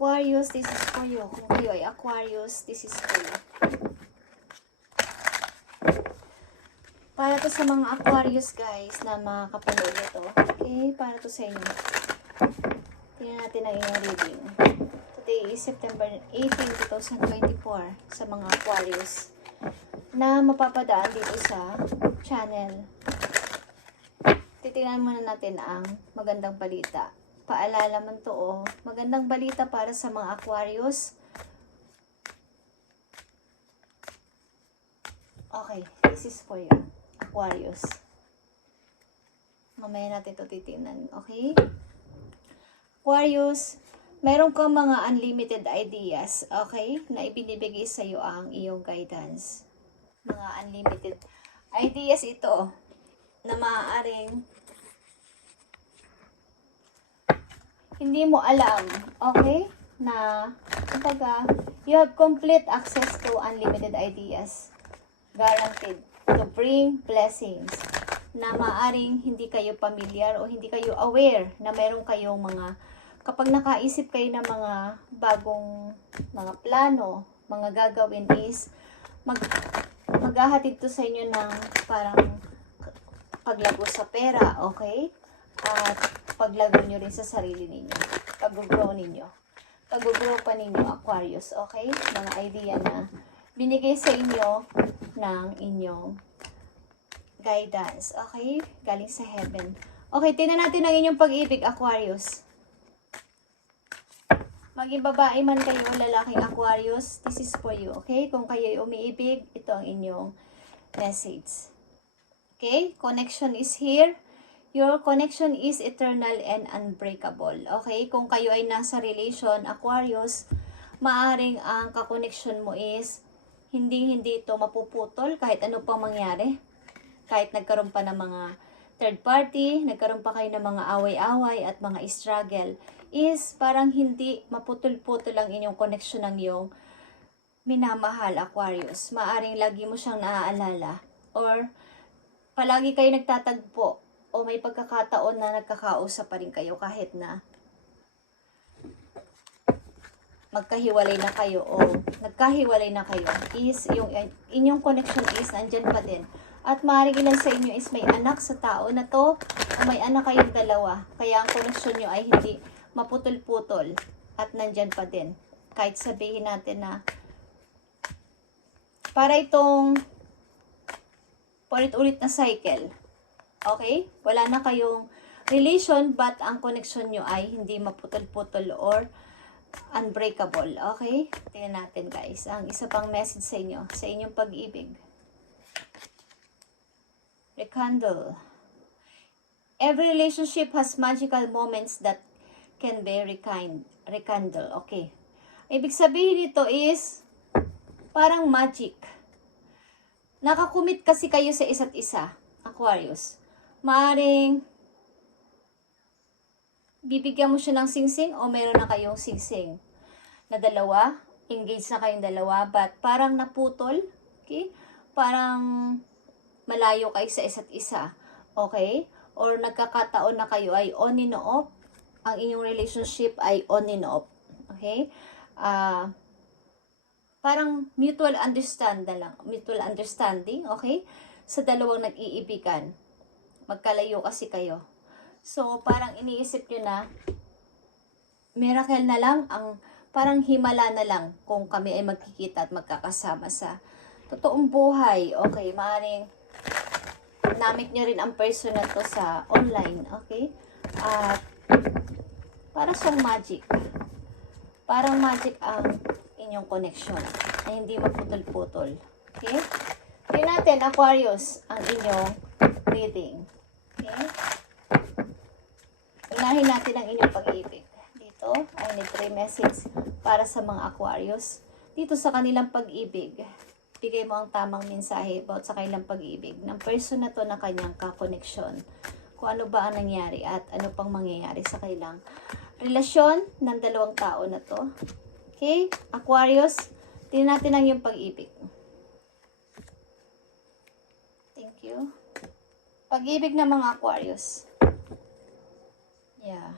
Aquarius, this is for you. Kung kayo ay Aquarius, this is for you. Para to sa mga Aquarius guys na makakapanood ito. Okay, para to sa inyo. Tingnan natin ang inyong reading. Today is September 18, 2024 sa mga Aquarius na mapapadaan dito sa channel. Titingnan muna natin ang magandang balita. Paalala man to, magandang balita para sa mga Aquarius. Okay, this is for you, Aquarius. Mamaya natin ito titingnan, okay? Aquarius, meron kang mga unlimited ideas, okay? Na ibinibigay sa iyo ang iyong guidance. Mga unlimited ideas ito na maaaring hindi mo alam, okay? Na, kumbaga, you have complete access to unlimited ideas. Guaranteed to bring blessings. Na maaaring hindi kayo familiar o hindi kayo aware na meron kayong mga, kapag nakaisip kayo ng mga bagong mga plano, mga gagawin is, maghahatid to sa inyo ng parang paglago sa pera, okay? At paglago nyo rin sa sarili ninyo. Pag-grow ninyo. Pag-grow pa ninyo, Aquarius, okay? Mga idea na binigay sa inyo ng inyong guidance, okay? Galing sa heaven. Okay, tingnan natin ang inyong pag-ibig, Aquarius. Maging babae man kayo, lalaking Aquarius, this is for you, okay? Kung kayo'y umiibig, ito ang inyong message. Okay? Connection is here. Your connection is eternal and unbreakable. Okay? Kung kayo ay nasa relation, Aquarius, maaring ang kakoneksyon mo is hindi ito mapuputol kahit ano pang mangyari. Kahit nagkaroon pa ng mga third party, nagkaroon pa kayo ng mga away-away at mga struggle, is parang hindi maputol-putol ang inyong connection ng iyong minamahal, Aquarius. Maaring lagi mo siyang naaalala or palagi kayo nagtatagpo o may pagkakataon na nagkakausap pa rin kayo kahit na magkahiwalay na kayo o nagkahiwalay na kayo, is yung inyong connection is nandyan pa din. At maaaring ilan sa inyo is may anak sa tao na to o may anak kayong dalawa. Kaya ang connection nyo ay hindi maputol-putol at nandyan pa din. Kahit sabihin natin na para itong paulit-ulit na cycle. Okay? Wala na kayong relation but ang connection nyo ay hindi maputol-putol or unbreakable. Okay? Tingnan natin guys. Ang isa pang message sa inyo, sa inyong pag-ibig. Rekindle. Every relationship has magical moments that can be rekindle. Okay. Ibig sabihin nito is parang magic. Nakakumit kasi kayo sa isa't isa, Aquarius. Maaring bibigyan mo siya ng singsing o meron na kayong singsing na dalawa, engaged na kayong dalawa, but parang naputol, okay? Parang malayo kayo sa isa't isa, okay? Or nagkakataon na kayo ay on and off, ang inyong relationship ay on and off, okay? Parang mutual understanding, okay? Sa dalawang nag-iibigan. Magkalayo kasi kayo. So, parang iniisip nyo na, miracle na lang, parang himala na lang kung kami ay magkikita at magkakasama sa totoong buhay. Okay, maaaring namit nyo rin ang person na to sa online, okay? At para siyang magic. Parang magic ang inyong connection na hindi maputol-putol. Okay? Tingnan natin, Aquarius, ang inyong reading. Okay? Unahin natin ang inyong pag-ibig. Dito, I need 3 message para sa mga Aquarius. Dito sa kanilang pag-ibig, bigay mo ang tamang mensahe about sa kanilang pag-ibig ng person na to na kanyang kakoneksyon. Kung ano ba ang nangyari at ano pang mangyayari sa kanilang relasyon ng dalawang tao na to. Okay? Aquarius, tingnan natin ang iyong pag-ibig. Thank you. Pag-ibig ng mga Aquarius. Yeah.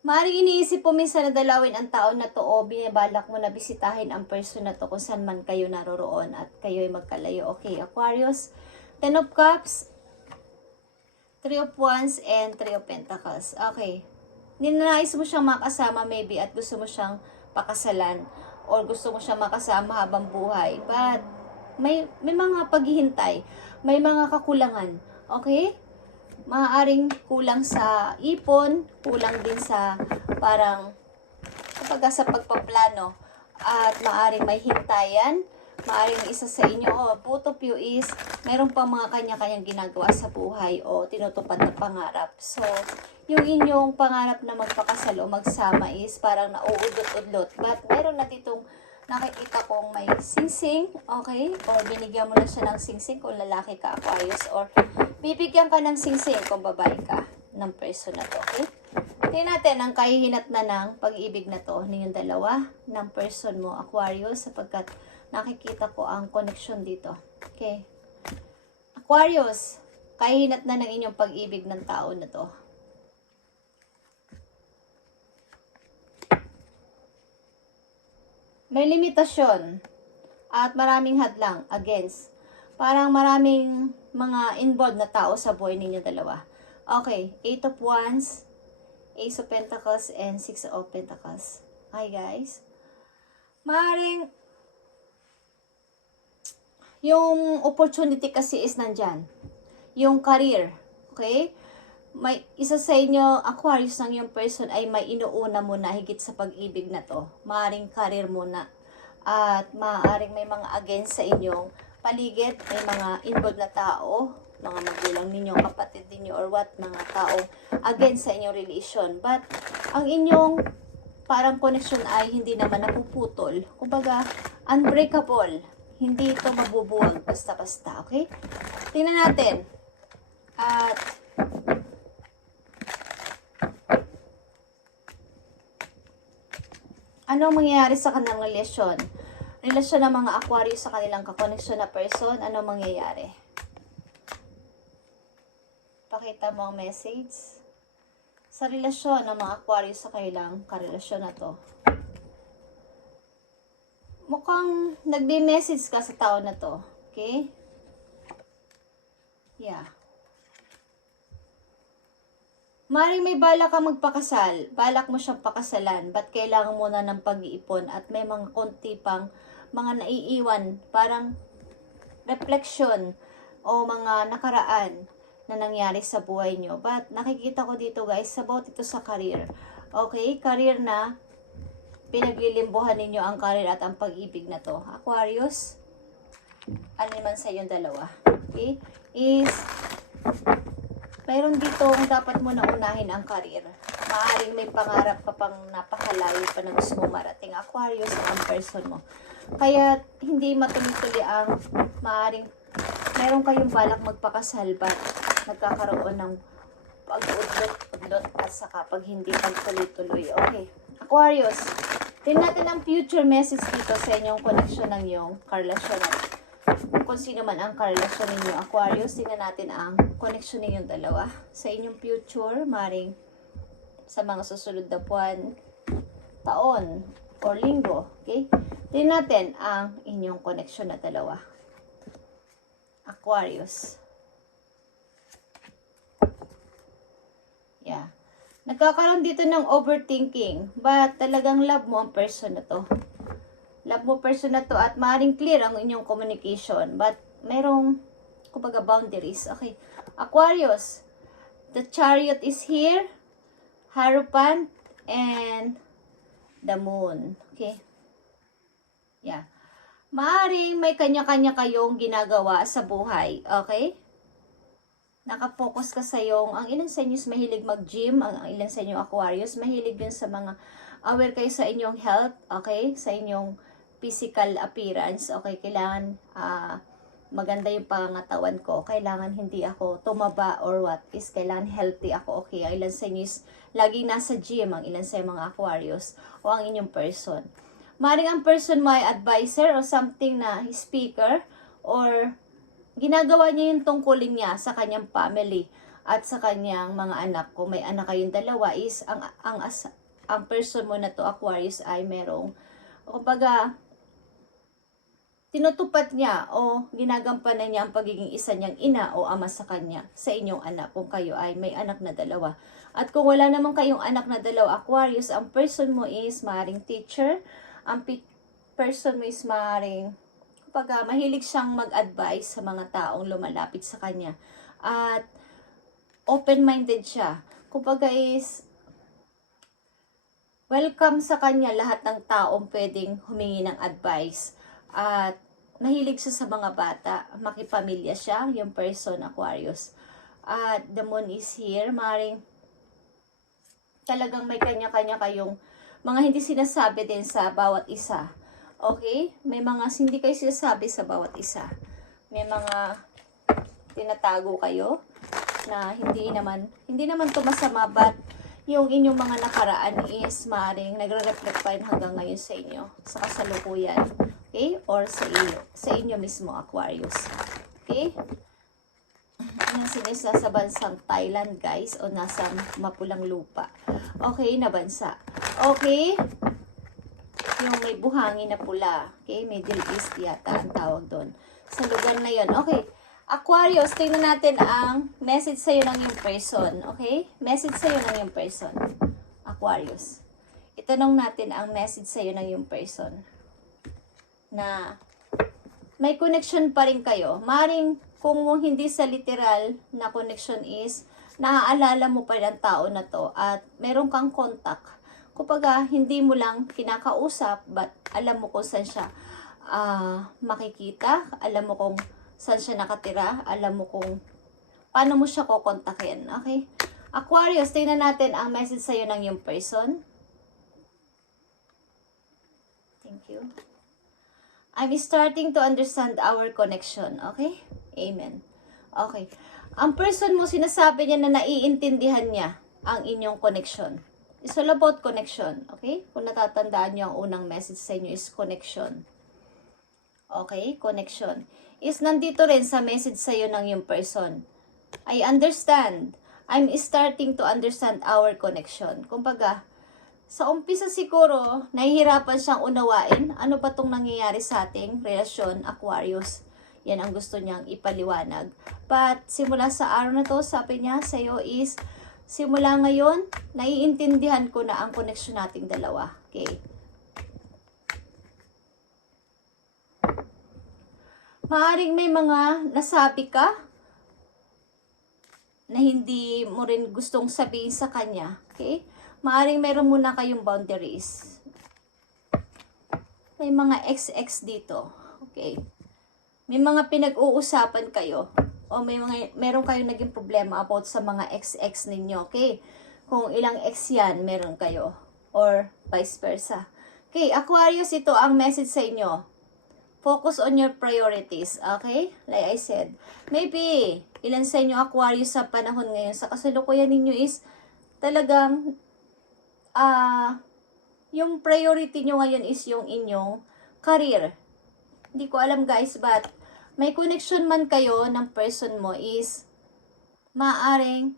Maaaring iniisip po minsan na dalawin ang taon na to o binabalak mo na bisitahin ang person na to kung saan man kayo naroroon at kayo ay magkalayo. Okay, Aquarius, Ten of Cups, Three of Wands, and Three of Pentacles. Okay, ninanais mo siyang makasama maybe at gusto mo siyang pakasalan or gusto mo siyang makasama habang buhay. But may mga paghihintay, may mga kakulangan. Okay? Maaaring kulang sa ipon, kulang din sa parang kapag sa pagpaplano at maaaring may hintayan, maaaring isa sa inyo both of you is mayroon pa mga kanya-kanyang ginagawa sa buhay o tinutupad na pangarap. So, yung inyong pangarap na magpakasal o magsama is parang nauudot-udlot. But mayroon na ditong nakikita kong may singsing, okay? Or binigyan mo na siya ng singsing kung lalaki ka, Aquarius. Or bibigyan ka ng singsing kung babae ka ng person na to, okay? Tingnan natin ang kahihinat na ng pag-ibig na to ninyong dalawa ng person mo, Aquarius, sapagkat nakikita ko ang connection dito. Okay? Aquarius, kahihinat na ng inyong pag-ibig ng tao na to. May limitasyon at maraming hadlang against. Parang maraming mga involved na tao sa buhay ninyo dalawa. Okay, Eight of Wands, Ace of Pentacles, and Six of Pentacles. Hi guys. Maring yung opportunity kasi is nandyan. Yung career. Okay? May isa sa inyo, Aquarius, ng yung person ay may inuuna muna higit sa pag-ibig na to. Maaring career muna. At maaring may mga against sa inyong paligid, may mga involved na tao, mga magulang ninyo, kapatid ninyo, or what, mga tao against sa inyong relation. But, ang inyong parang connection ay hindi naman napuputol. Kumbaga, unbreakable. Hindi ito mabubuwag basta-basta, okay? Tingnan natin. At ano mangyayari sa kanilang relasyon? Relasyon ng mga Aquarius sa kanilang kakoneksyon na person, ano mangyayari? Pakita mo ang message. Sa relasyon ng mga Aquarius sa kanilang karelasyon na to. Mukhang nagbe-message ka sa tao na to. Okay? Yeah. Maring may balak ka magpakasal, balak mo siyang pakasalan, ba't kailangan mo na ng pag-iipon at may mga konti pang mga naiiwan, parang reflection o mga nakaraan na nangyari sa buhay nyo. But nakikita ko dito guys, about ito sa career. Okay, career na pinaglilimbuhan ninyo ang career at ang pag-ibig na to. Aquarius, ano naman sa yung dalawa? Okay, is mayroon dito kung dapat mo na unahin ang career. Maaring may pangarap ka pang napakalayo pa na gusto mo marating, Aquarius, ang person mo. Kaya hindi matuloy-tuloy ang maaring meron kayong balak magpakasal but nagkakaroon ng pag-udlot at saka pag hindi pagtuloy-tuloy. Okay. Aquarius, tingnan natin ang future message dito sa inyong connection ng iyong karelasyon. Kung sino man ang karelasyon ninyo, Aquarius, tingnan natin ang connection ninyong dalawa sa inyong future, maring sa mga susunod na buwan, taon, or linggo. Okay? Tingnan natin ang inyong connection na dalawa. Aquarius. Yeah. Nagkakaroon dito ng overthinking, but talagang love mo ang person na to. Love mo person na to at maaaring clear ang inyong communication, but merong kumbaga boundaries. Okay. Aquarius, the Chariot is here, Hierophant, and the Moon. Okay. Yeah. Maaaring may kanya-kanya kayong ginagawa sa buhay. Okay. Nakapokus ka sa iyong, ang ilan sa inyo is mahilig mag-gym, ang ilan sa inyo Aquarius, mahilig din sa mga, aware kayo sa inyong health, okay, sa inyong physical appearance, okay, kailangan maganda yung pangangatawan ko, kailangan hindi ako tumaba or what, is kailangan healthy ako, okay, ang ilan sa inyo is laging nasa gym, ang ilan sa mga Aquarius, o ang inyong person. Maring ang person mo ay advisor or something na speaker, or ginagawa niya yung tungkulin niya sa kanyang family. at sa kanyang mga anak. Kung may anak kayong dalawa is ang person mo na to, Aquarius, ay merong, kumbaga, tinutupad niya o ginagampanan niya ang pagiging isa niyang ina o ama sa kanya, sa inyong anak, kung kayo ay may anak na dalawa. At kung wala naman kayong anak na dalawa, Aquarius, ang person mo is maaaring teacher, ang person mo is maaaring, kumbaga, mahilig siyang mag-advise sa mga taong lumalapit sa kanya. At open-minded siya. Kumbaga is, welcome sa kanya lahat ng taong pwedeng humingi ng advice. At mahilig siya sa mga bata, makipamilya siya, yung person, Aquarius. At the moon is here, maring talagang may kanya-kanya kayong mga hindi sinasabi din sa bawat isa. Okay? May mga hindi kayo sinasabi sa bawat isa. May mga tinatago kayo na hindi naman to masama, but yung inyong mga nakaraan is maring nagre-reflect pa rin hanggang ngayon sa inyo, sa kasalukuyan. Okay? Or sa inyo mismo, Aquarius. Okay? Nasa sa bansang Thailand, guys, o nasa mapulang lupa. Okay, na bansa. Okay? Yung may buhangin na pula. Okay? Middle East yata ang tawag doon. Sa lugar na yon. Okay. Aquarius, tingnan natin ang message sa'yo ng yung person. Okay? Message sa'yo ng yung person. Aquarius. Itanong natin ang message sa'yo ng yung person. Na may connection pa rin kayo. Maring kung hindi sa literal na connection is, naaalala mo pa rin ang tao na to at meron kang contact. Kumbaga, hindi mo lang kinakausap, but alam mo kung saan siya makikita, alam mo kung saan siya nakatira, alam mo kung paano mo siya kukontakin. Okay? Aquarius, tingnan natin ang message sa'yo ng yung person. Thank you. I'm starting to understand our connection. Okay? Amen. Okay. Ang person mo, sinasabi niya na naiintindihan niya ang inyong connection. It's all about connection. Okay? Kung natatandaan niyo, ang unang message sa inyo is connection. Okay? Connection. Is nandito rin sa message sa iyo ng yung person. I understand. I'm starting to understand our connection. Kumbaga, sa umpisa siguro, nahihirapan siyang unawain ano ba tong nangyayari sa ating relasyon, Aquarius. Yan ang gusto niyang ipaliwanag. But simula sa araw na to, sabi niya sa iyo is, simula ngayon, naiintindihan ko na ang connection nating dalawa. Okay? Maaring may mga nasabi ka na hindi mo rin gustong sabihin sa kanya. Okay? Maaring meron muna kayong boundaries. May mga XX dito. Okay? May mga pinag-uusapan kayo. O meron kayong naging problema about sa mga XX ninyo. Okay? Kung ilang X yan, meron kayo. Or vice versa. Okay, Aquarius, ito ang message sa inyo. Focus on your priorities, okay? Like I said, maybe, ilan sa inyo Aquarius sa panahon ngayon, sa kasalukuyan ninyo is, talagang, yung priority nyo ngayon is yung inyong career. Hindi ko alam guys, but, may connection man kayo ng person mo is, maaring,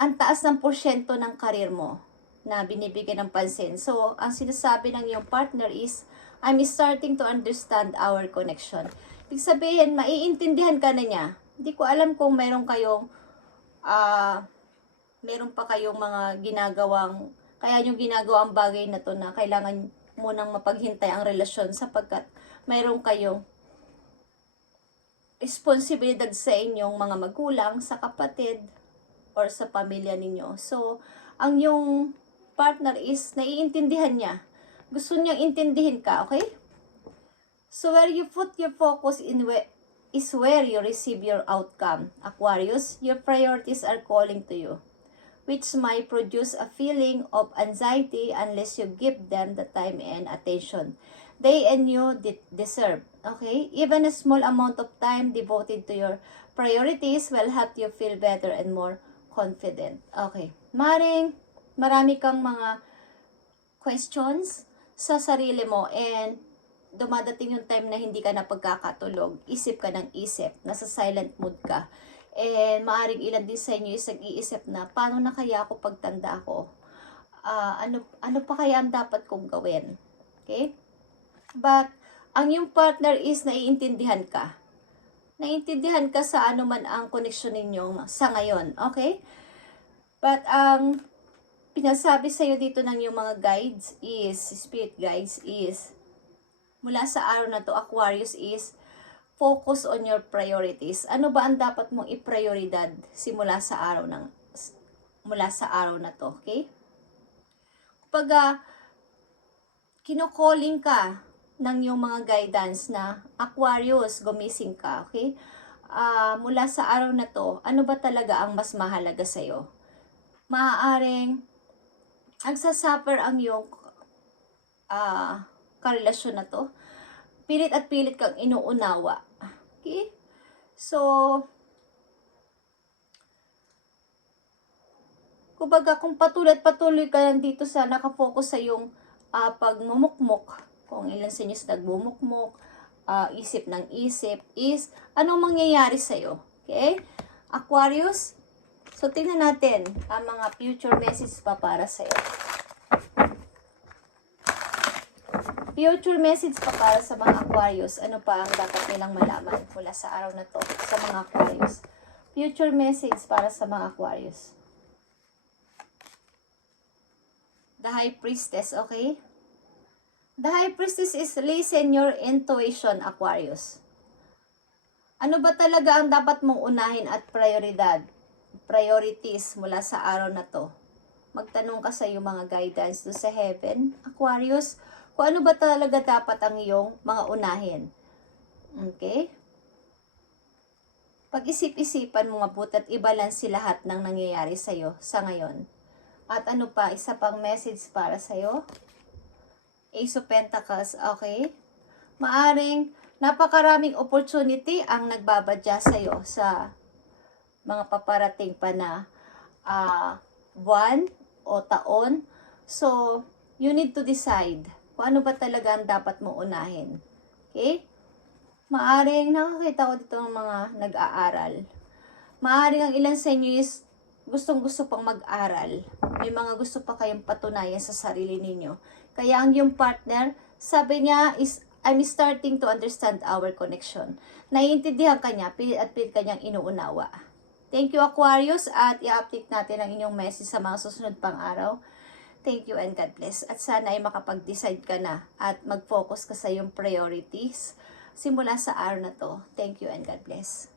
ang taas ng porsyento ng career mo, na binibigyan ng pansin. So, ang sinasabi ng iyong partner is, I'm starting to understand our connection. Ibig sabihin, maiintindihan ka na niya. Hindi ko alam kung meron pa kayong mga ginagawang, kaya yung ginagawang bagay na to na kailangan mo nang mapaghintay ang relasyon sapagkat meron kayong responsibilidad sa inyong mga magulang, sa kapatid, or sa pamilya ninyo. So, ang yung partner is naiintindihan niya. Gusto niyang intindihin ka, okay? So, where you put your focus is where you receive your outcome. Aquarius, your priorities are calling to you, which might produce a feeling of anxiety unless you give them the time and attention they and you deserve. Okay? Even a small amount of time devoted to your priorities will help you feel better and more confident. Okay. Marami kang mga questions sa sarili mo and dumadating yung time na hindi ka na pagkakatulog, isip ka ng isip, nasa silent mood ka. And maaring ilan din sa inyo is nag-iisip na, paano na kaya ako pagtanda ko? Ano pa kaya ang dapat kong gawin? Okay? But, ang yung partner is naiintindihan ka. Naiintindihan ka sa ano man ang connection ninyo sa ngayon. Okay? But, ang pinasabi sa'yo dito ng yung mga guides is, spirit guides is, mula sa araw na to, Aquarius, is, focus on your priorities. Ano ba ang dapat mong i-prioridad mula sa araw na to, okay? Kapag kino-calling ka ng yung mga guidance na Aquarius, gumising ka, okay? Mula sa araw na to, ano ba talaga ang mas mahalaga sa iyo? Maaaring nagsasuffer ang yung karelasyon na to. Pilit at pilit kang inuunawa. Okay? So, kumbaga kung patuloy ka lang dito sa nakafocus sa yung pagmumukmok, kung ilan sa inyo nagmumukmok, isip ng isip, is anong mangyayari sa'yo? Okay? Aquarius, so tingnan natin ang mga future message pa para sa'yo. Future message pa para sa mga Aquarius. Ano pa ang dapat nilang malaman mula sa araw na to sa mga Aquarius? Future message para sa mga Aquarius. The High Priestess, okay? The High Priestess is listen your intuition, Aquarius. Ano ba talaga ang dapat mong unahin at priorities mula sa araw na to? Magtanong ka sa iyong mga guidance do sa heaven, Aquarius, kung ano ba talaga dapat ang iyong mga unahin. Okay? Pag-isip-isipan mo mabuti at i-balance lahat ng nangyayari sa iyo sa ngayon. At ano pa, isa pang message para sa iyo. Ace of Pentacles, okay? Maaring napakaraming opportunity ang nagbabadya sa iyo sa mga paparating pa na buwan o taon. So, you need to decide kung ano ba talaga ang dapat mong unahin. Okay? Maaring nakakita ko dito ng mga nag-aaral. Maaring ang ilan sa inyo is gustong-gusto pang mag-aral. May mga gusto pa kayong patunayan sa sarili ninyo. Kaya ang yung partner, sabi niya is, I'm starting to understand our connection. Naiintindihan ka niya, pilit at pilit kanyang inuunawa. Thank you, Aquarius, at i-update natin ang inyong message sa mga susunod pang araw. Thank you and God bless. At sana ay makapag-decide ka na at mag-focus ka sa iyong priorities simula sa araw na to. Thank you and God bless.